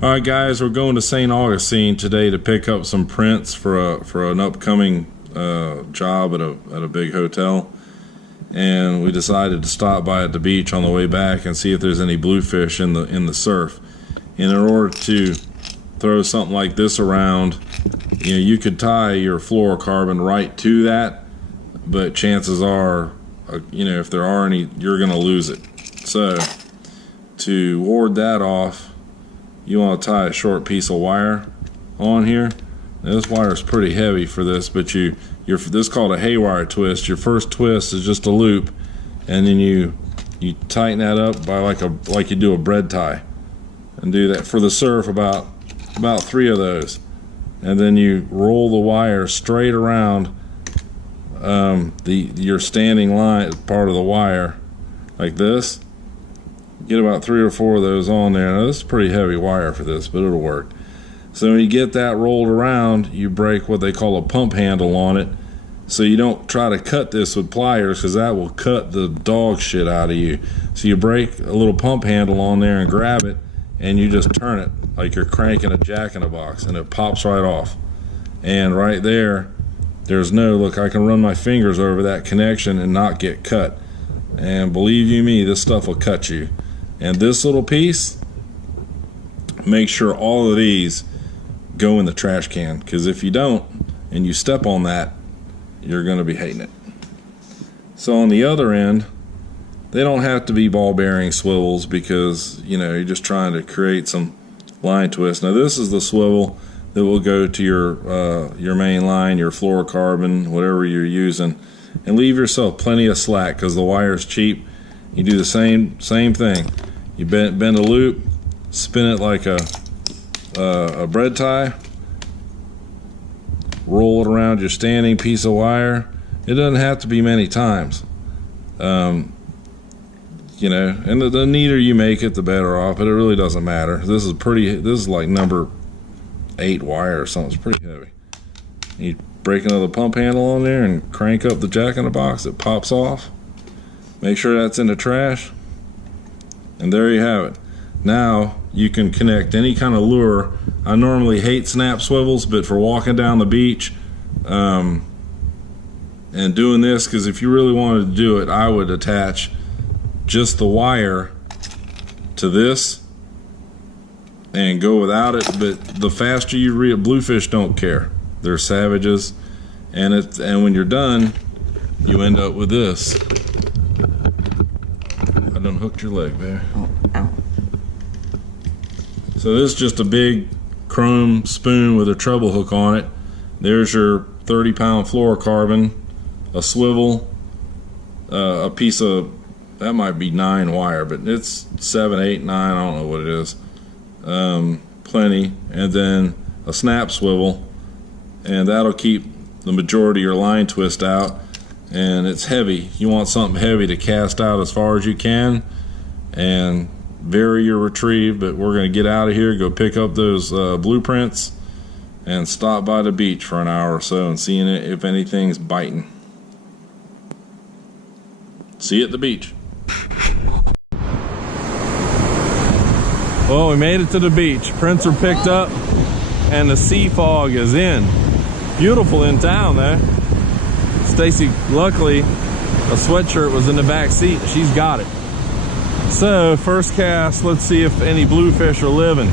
All right, guys, we're going to St. Augustine today to pick up some prints for an upcoming job at a big hotel, and we decided to stop by at the beach on the way back and see if there's any bluefish in the surf. And in order to throw something like this around, you could tie your fluorocarbon right to that, but chances are, if there are any, you're going to lose it. So to ward that off, you want to tie a short piece of wire on here. Now, this wire is pretty heavy for this, but this is called a Haywire twist. Your first twist is just a loop, and then you tighten that up by like you do a bread tie, and do that for the surf about 3 of those, and then you roll the wire straight around your standing line part of the wire like this. Get about 3 or 4 of those on there. Now, this is pretty heavy wire for this, but it'll work. So when you get that rolled around, you break what they call a pump handle on it. So you don't try to cut this with pliers, because that will cut the dog shit out of you. So you break a little pump handle on there and grab it, and you just turn it like you're cranking a jack-in-the-box, and it pops right off. And right there, there's look, I can run my fingers over that connection and not get cut. And believe you me, this stuff will cut you. And this little piece, make sure all of these go in the trash can, because if you don't and you step on that, you're going to be hating it. So on the other end, they don't have to be ball bearing swivels, because you're just trying to create some line twist. Now this is the swivel that will go to your main line, your fluorocarbon, whatever you're using, and leave yourself plenty of slack, because the wire is cheap. You do the same thing. You bend a loop, spin it like a bread tie, roll it around your standing piece of wire. It doesn't have to be many times. And the neater you make it, the better off, but it really doesn't matter. This is like number 8 wire or something. It's pretty heavy. You break another pump handle on there and crank up the jack-in-the-box. It pops off. Make sure that's in the trash, and there you have it. Now you can connect any kind of lure. I normally hate snap swivels, but for walking down the beach and doing this, because if you really wanted to do it, I would attach just the wire to this and go without it. But the faster you reel, bluefish don't care. They're savages, and when you're done, you end up with this. I done hooked your leg there. Oh, ow. So this is just a big chrome spoon with a treble hook on it. There's your 30-pound fluorocarbon, a swivel, a piece of, that might be 9 wire, but it's 7, 8, 9, I don't know what it is. Plenty, and then a snap swivel, and that'll keep the majority of your line twist out. And it's heavy. You want something heavy to cast out as far as you can and vary your retrieve. But we're going to get out of here, go pick up those blueprints, and stop by the beach for an hour or so and seeing if anything's biting. See you at the beach. Well, we made it to the beach. Prints are picked up and the sea fog is in. Beautiful in town though. Stacy, luckily, a sweatshirt was in the back seat. She's got it. So, first cast, let's see if any bluefish are living.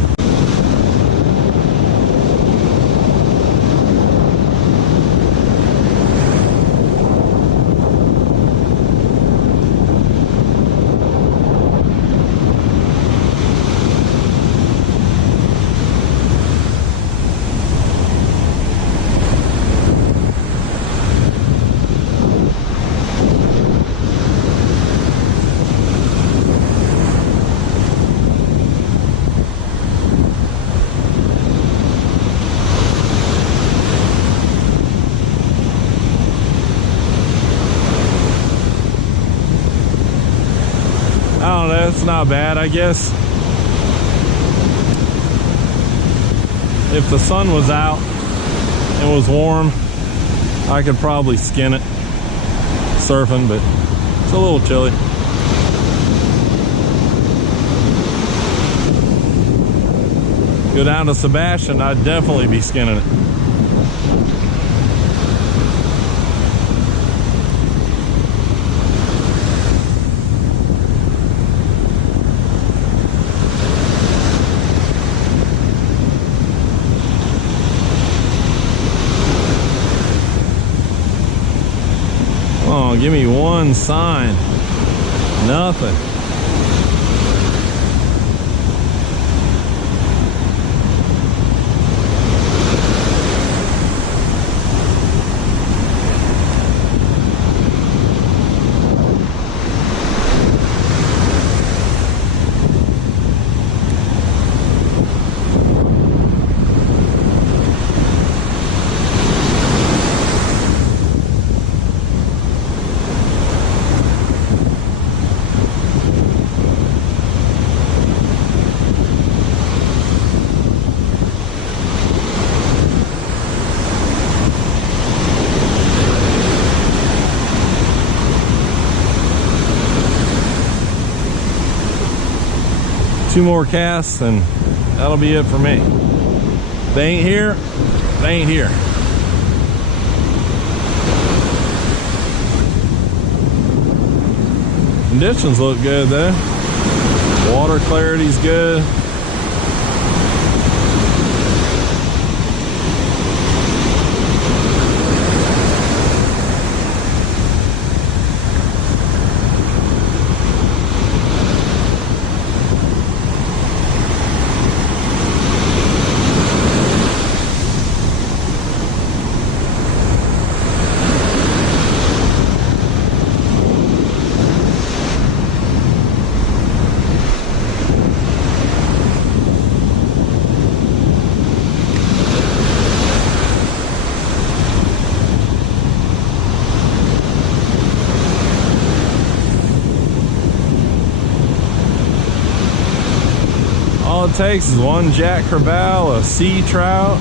I don't know, it's not bad, I guess. If the sun was out and was warm, I could probably skin it surfing, but it's a little chilly. Go down to Sebastian, I'd definitely be skinning it. Oh, give me one sign. Nothing. Two more casts and that'll be it for me. They ain't here, they ain't here. Conditions look good though. Water clarity's good. All it takes is one jack crevalle, a sea trout,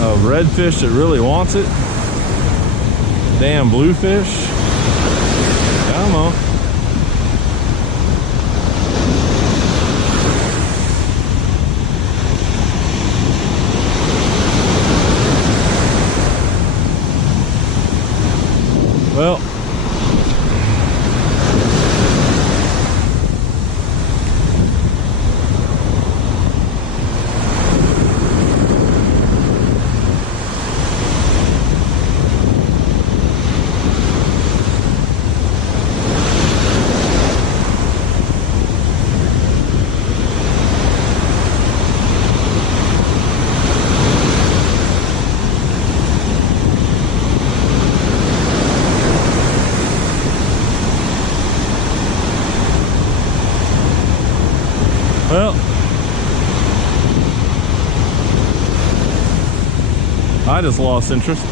a redfish that really wants it, damn bluefish. Come on. Well, I just lost interest.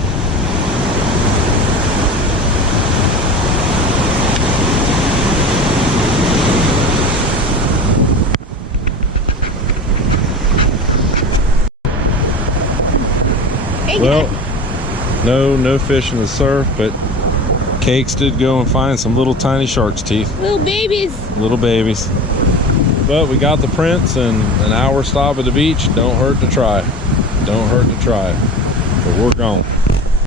Well, no fish in the surf, but Cakes did go and find some little tiny shark's teeth. Little babies. Little babies. But we got the prints and an hour stop at the beach. Don't hurt to try. Don't hurt to try. But we're gone.